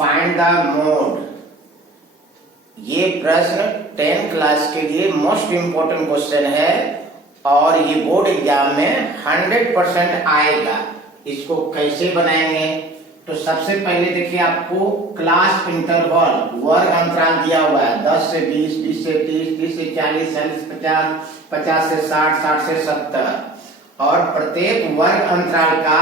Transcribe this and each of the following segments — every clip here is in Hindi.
Find the mode. ये प्रश्न 10th क्लास के लिए मोस्ट इंपोर्टेंट क्वेश्चन है और ये बोर्ड एग्जाम में 100% आएगा। इसको कैसे बनाएंगे? तो सबसे पहले देखिए, आपको क्लास इंटरवल वर्ग अंतराल दिया हुआ है 10 से 20, 20 से 30, 30 से 40, 40 से 50, 50 से 60, 60 से 70 और प्रत्येक वर्ग अंतराल का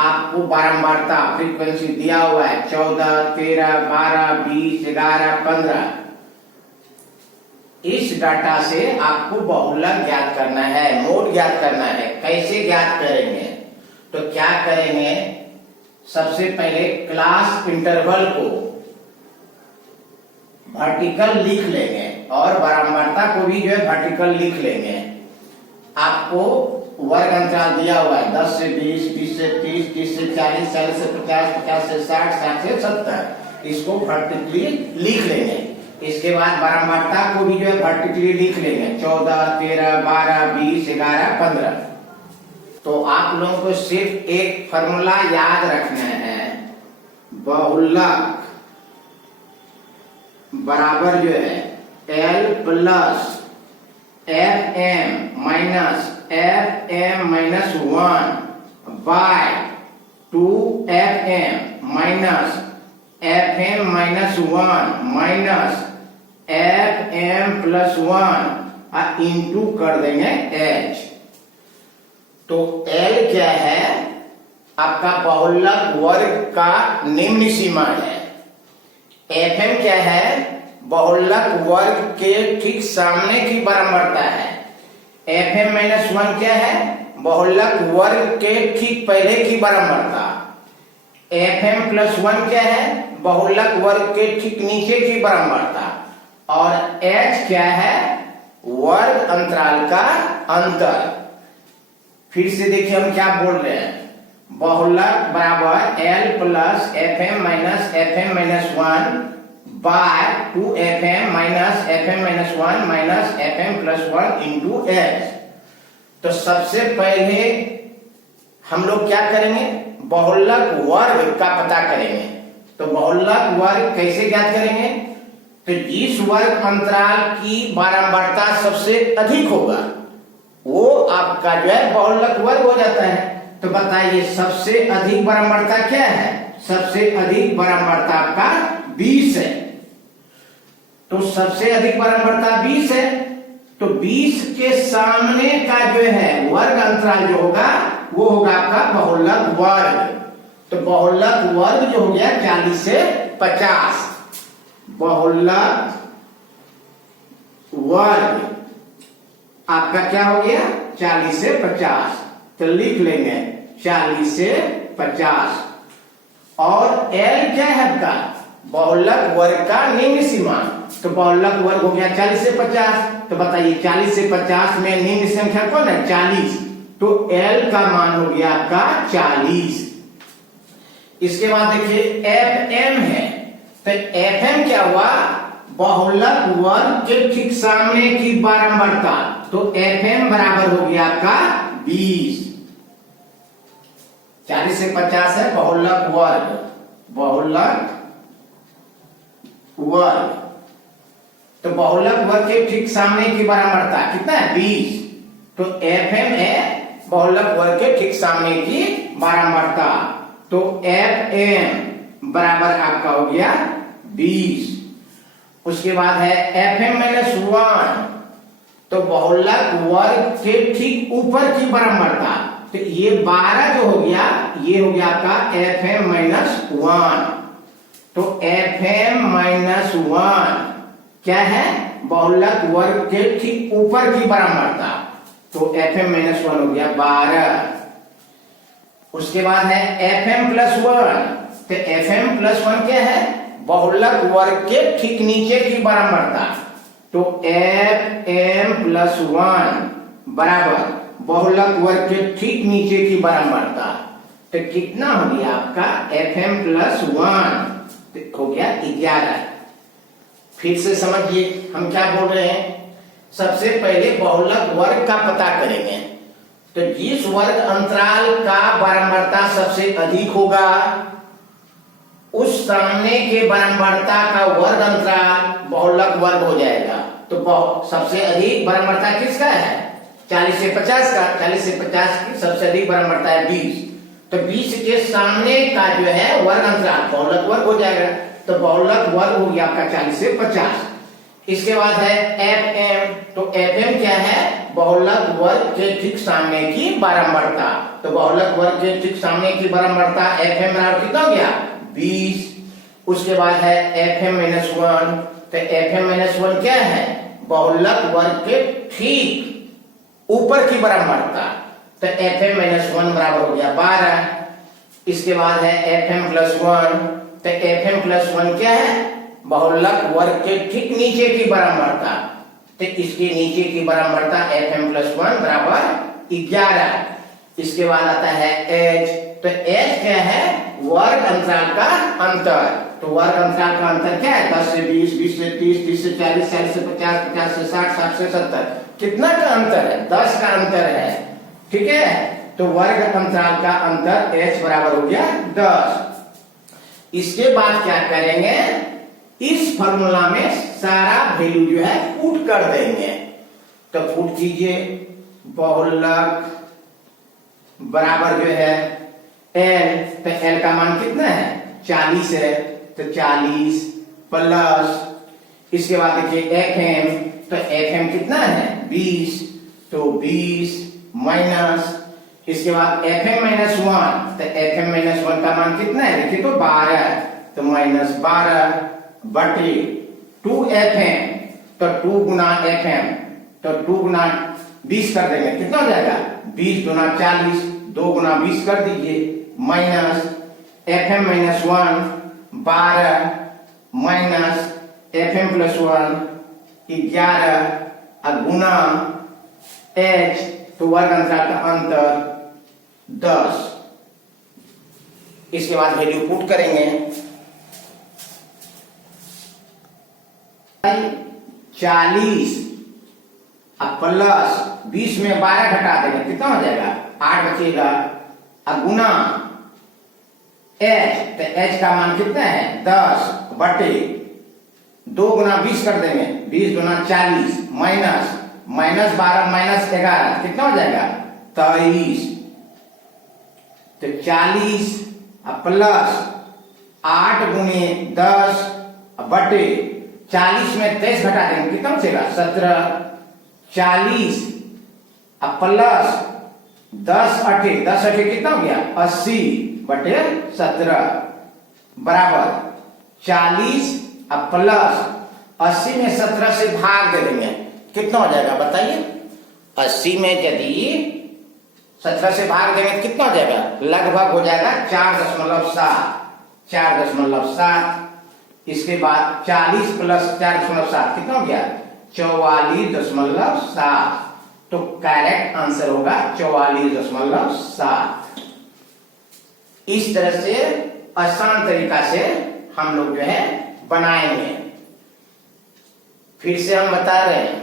आपको बारंबारता फ्रीक्वेंसी दिया हुआ है 14, 13, 12, 20, 11, 15। इस डाटा से आपको बहुलक ज्ञात करना है, मोड ज्ञात करना है। कैसे ज्ञात करेंगे? तो क्या करेंगे, सबसे पहले क्लास इंटरवल को वर्टिकल लिख लेंगे और बारंबारता को भी जो है वर्टिकल लिख लेंगे। आपको वर्ग अंतराल दिया हुआ है 10 से 20, 20 से 30, 30 से 40, 40 से 50, 50 से 60, 60 से 70। इसको वर्टिकली लिख लेंगे। इसके बाद बारंबारता को भी जो है वर्टिकली लिख लेंगे 14, 13, 12, 20, 11, 15। तो आप लोगों को सिर्फ एक फॉर्मूला याद रखना है, बहुलक बराबर जो है L plus FM minus FM minus 1 by 2FM minus FM minus 1 minus FM plus 1 into कर देंगे H। तो L क्या है? आपका बहुलक वर्ग का निम्न सीमा है। FM क्या है? बहुलक वर्ग के ठीक सामने की बारंबारता है। FM माइनस 1 क्या है? बहुलक वर्ग के ठीक पहले की बारंबारता। FM प्लस 1 क्या है? बहुलक वर्ग के ठीक नीचे की बारंबारता। और H क्या है? वर्ग अंतराल का अंतर। फिर से देखिए हम क्या बोल रहे हैं, बहुलक बराबर L plus FM minus FM minus 1 by 2FM minus FM minus 1 minus FM plus 1 into H। तो सबसे पहले हम लोग क्या करेंगे, बहुलक वर्ग का पता करेंगे। तो बहुलक वर्ग कैसे ज्ञात करेंगे? तो जिस वर्ग अंतराल की बारंबारता सबसे अधिक होगा वो आपका जो है बहुलक वर्ग हो जाता है। तो बताइए सबसे अधिक बारंबारता क्या है? सबसे अधिक बारंबारता आपका 20 है। तो सबसे अधिक बारंबारता 20 है, तो 20 के सामने का जो है वर्ग अंतराल जो होगा वो होगा आपका बहुलक वर्ग। तो बहुलक वर्ग जो हो गया 40 से 50। बहुलक वर्ग आपका क्या हो गया 40 से 50। तो लिख लेंगे 40 से 50। और L क्या है आपका? बहुलक वर्ग का निम्न सीमा। तो बहुलक वर्ग हो गया 40 से 50। तो बताइए 40 से 50 में निम्न संख्या कौन है? 40। तो L का मान हो गया आपका 40। इसके बाद देखिए FM है। तो FM क्या हुआ? बहुलक वर्ग के ठीक सामने की बारंबारता। तो FM बराबर हो गया आपका 20। 40 से 50 है बहुलक वर्ग, बहुलक वर्ग। तो बहुलक वर्ग के ठीक सामने की बारंबारता कितना है? 20। तो FM है बहुलक वर्ग के ठीक सामने की बारंबारता। तो FM बराबर आपका हो गया 20। उसके बाद है FM माइनस 1। तो बहुलक वर्ग के ठीक ऊपर की बारंबारता। तो ये 12 जो हो गया ये हो गया आपका FM माइनस 1। तो FM माइनस 1 क्या है? बहुलक वर्ग के ठीक ऊपर की बारंबारता। तो FM माइनस 1 हो गया 12। उसके बाद है FM प्लस 1। तो FM प्लस 1 क्या है? बहुलक वर्ग के ठीक नीचे की बारंबारता। तो FM प्लस 1 बराबर बहुलक वर्ग के ठीक नीचे की बारंबारता। तो कितना हो गया आपका? FM प्लस 1 हो गया 11। फिर से समझिए हम क्या बोल रहे हैं। सबसे पहले बहुलक वर्ग का पता करेंगे। तो जिस वर्ग अंतराल का बारंबारता सबसे अधिक होगा उस सामने के बराबरता का वर्ग अंतराल बहुलक वर्ग हो जाएगा। तो सबसे अधिक बराबरता किसका है? 40 से 50 का। 40 से 50 की सबसे अधिक बराबरता है 20। तो 20 के सामने का जो है वर्ग अंतराल बहुलक वर्ग हो जाएगा। तो बहुलक वर्ग हो गया आपका 40 से 50। इसके बाद है एफ एम। तो एफ एम क्या है? बहुलक वर्ग के ठीक सामने की बारंबारता। तो बहुलक वर्ग के ठीक सामने की बारंबारता एफ एम बराबर कितना हो गया? 20। उसके बाद है एफ एम माइनस 1। तो एफ एम माइनस 1 क्या है? बहुलक वर्ग के ठीक ऊपर की बारंबारता। तो एफ एम माइनस 1 बराबर हो गया 12। इसके बाद है एफ एम प्लस 1। तो एफ एम प्लस 1 क्या है? बहुलक वर्ग के ठीक नीचे की बारंबारता। तो इसके नीचे की बारंबारता एफ एम प्लस 1 बराबर 11। इसके बाद आता है एच। तो एच क्या है? वर्ग अंतराल का अंतर। तो वर्ग अंतराल का अंतर क्या है? 10 से 20, 20 से 30, 30 से 40, 40 से 50, 50 से 60, 60 से 70। कितना का अंतर है? 10 का अंतर है। ठीक है। तो वर्ग अंतराल का अंतर h बराबर हो गया 10। इसके बाद क्या करेंगे? इस फॉर्मूला में सारा वैल्यू जो है पुट कर देंगे। तो पुट कीजिए, बहुलक बराबर जो है l। तो l का मान कितना है? 40 है। तो 40 प्लस इसके बाद देखिए एफ एम। तो एफ एम कितना है? 20। तो 20 माइनस इसके बाद एफ एम माइनस 1। तो एफ एम माइनस 1 का मान कितना है? देखिए तो 12। तो माइनस 12 बटे 2 एफ एम। तो 2 गुना एफ एम। तो 2 गुना 20 कर देंगे, कितना हो जाएगा? 20 गुना 40। 2 गुना 20 कर दीजिए minus F M minus 1 12 minus F M plus 1 11 गुना एच। तो वर्ग अंतराल का अंतर 10। इसके बाद वैल्यू पुट करेंगे। 40 प्लस 20 में 12 घटा देंगे, कितना हो जाएगा? 8 बचेगा। गुना एच। तो एच का मान कितना है? 10 बटे 2 गुना 20 कर देंगे, 20 गुना 40 माइनस माइनस 12 माइनस 11 कितना हो जाएगा? 23। तो 40 प्लस 8 गुने 10 बटे 40 में 23 घटा देंगे, कितना बचेगा? 17। 40 प्लस 10 अठे कितना हो गया? 80 बटे 17 बराबर 40 प्लस 80 में 17 से भाग दे देंगे, कितना हो जाएगा बताइए? 80 में यदि 17 से भाग देंगे तो कितना हो जाएगा? लगभग हो जाएगा 4.7। 4.7। इसके बाद 40 प्लस 4.7 कितना हो गया? 44.7। तो करेक्ट आंसर होगा 44.7। इस तरह से आसान तरीका से हम लोग जो है बनाएंगे। फिर से हम बता रहे हैं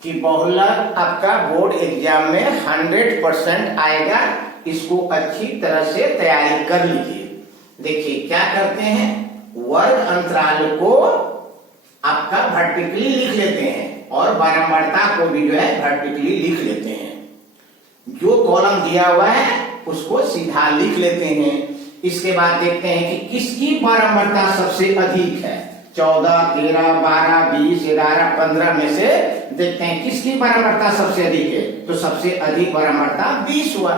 कि बहुलक आपका बोर्ड एग्जाम में 100% आएगा। इसको अच्छी तरह से तैयारी कर लीजिए। देखिए क्या करते हैं, वर्ग अंतराल को आपका वर्टिकली लिख लेते हैं और बारंबारता को भी जो है वर्टिकली लिख लेते हैं। जो कॉलम दिया हुआ है उसको सीधा लिख लेते हैं। इसके बाद देखते हैं कि किसकी बारंबारता सबसे अधिक है। 14, 13, 12, 20, 11, 15 में से देखते हैं किसकी बारंबारता सबसे अधिक है। तो सबसे अधिक बारंबारता 20 हुआ।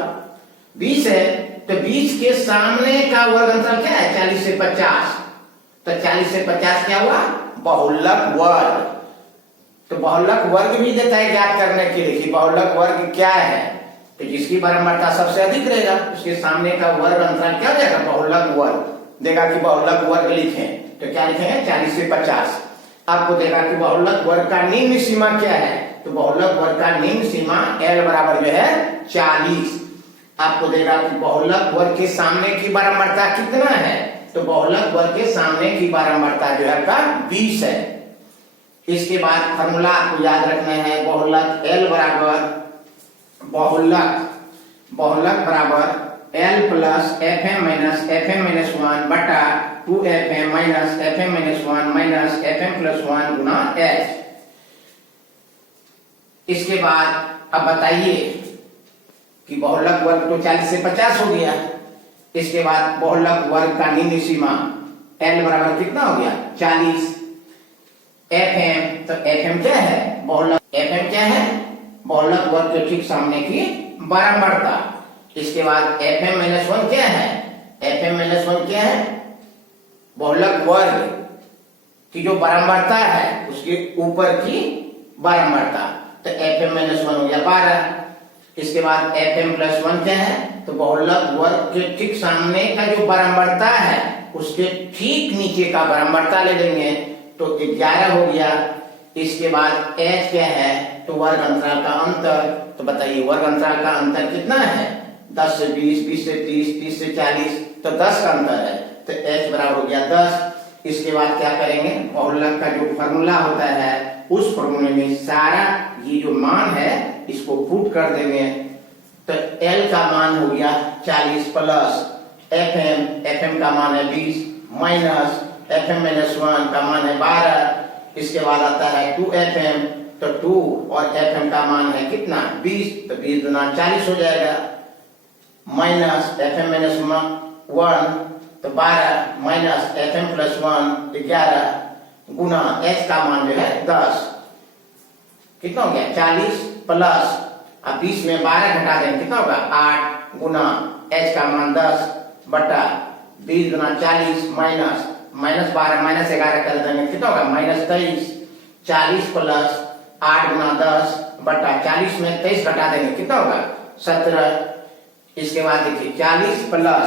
20 है तो 20 के सामने का वर्ग अंतराल क्या है? 40 से 50। तो 40 से 50 क्या हुआ? बहुलक वर्ग। तो बहुलक वर्ग भी देता है ज्ञात करने के लिए कि बहुलक वर्ग क्या है। तो जिसकी बारंबारता सबसे अधिक रहेगा उसके सामने का वर्ग अंतराल क्या हो जाएगा? बहुलक वर्ग देगा कि बहुलक वर्ग लिखें। तो क्या लिखेंगे? 40 से 50। आपको देगा कि बहुलक वर्ग का निम्न सीमा क्या है। तो बहुलक वर्ग का निम्न सीमा L बराबर जो है 40। आपको देगा कि बहुलक वर्ग के सामने की बारंबारता कितना है। तो बहुलक वर्ग के सामने की बारंबारता जो है का 20 है। इसके बाद फॉर्मूला आपको याद रखना है, बहुलक L बराबर बहुलक बराबर L plus F M minus one बटा 2fm minus F M minus one minus F M plus one गुना एच। इसके बाद अब बताइए कि बहुलक वर्ग तो 40 से 50 हो गया। इसके बाद बहुलक वर्ग का निम्न सीमा L बराबर कितना हो गया 40। FM तो FM क्या है बहुलक, FM क्या है बहुलक वर्ग के ठीक सामने की बारंबारता। इसके बाद FM माइनस वन क्या है, FM माइनस वन क्या है बहुलक वर्ग की जो बारंबारता है उसके ऊपर की बारंबारता। तो FM माइनस वन हो गया 12। इसके बाद FM प्लस वन क्या है तो बहुलक वर्ग के ठीक सामने का जो बारंबारता है उसके ठीक नीचे का बारंबारता ले लेंगे तो 11 हो गया। इसके बाद H क्या है तो वर्ग अंतराल का अंतर। तो बताइए वर्ग अंतराल का अंतर कितना है 10 से 20, 20 से 30, 30 से 40 तो 10 का अंतर है। तो H बराबर हो गया 10। इसके बाद क्या करेंगे बहुलक का जो फॉर्मूला होता है उस फॉर्मूले में सारा ये जो मान है इसको पुट कर देंगे। तो L का मान हो गया 40 प्लस FM का मान है 20 माइनस FM माइनस वन का मान है 12। इसके बाद आता है 2FM तो 2 और FM का मान है कितना 20 तो 20 गुना 40 हो जाएगा माइनस FM माइनस वन तो 12 माइनस FM प्लस वन 11 गुना H का मान जो है 10 कितना हो गया 40 प्लस अब 20 में 12 घटा देंगे कितना होगा 8 गुना H का मान 10 बटा 20 गुना 40 माइनस माइनस 12 माइनस 11 कर देंगे कितना होगा माइनस 23। 40 प्लस 8 गुना 10 बटा 40 में 23 घटा देंगे कितना होगा 17। इसके बाद देखिए 40 प्लस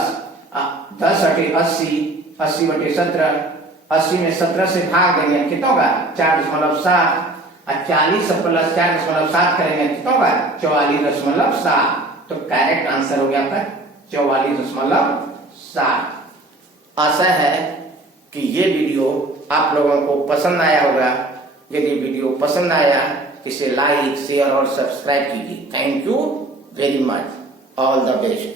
10 बटे 80, 80 बटे 17, 80 में 17 से भाग देंगे कितना होगा 4.7 और 40 प्लस 4.7 करेंगे कितना होगा 44.7। तो करेक्ट आंसर हो गया आपका 44.7। आशा है कि ये वीडियो आप लोगों को पसंद आया होगा। यदि वीडियो पसंद आया इसे लाइक शेयर और सब्सक्राइब कीजिए। Thank you very much, all the best.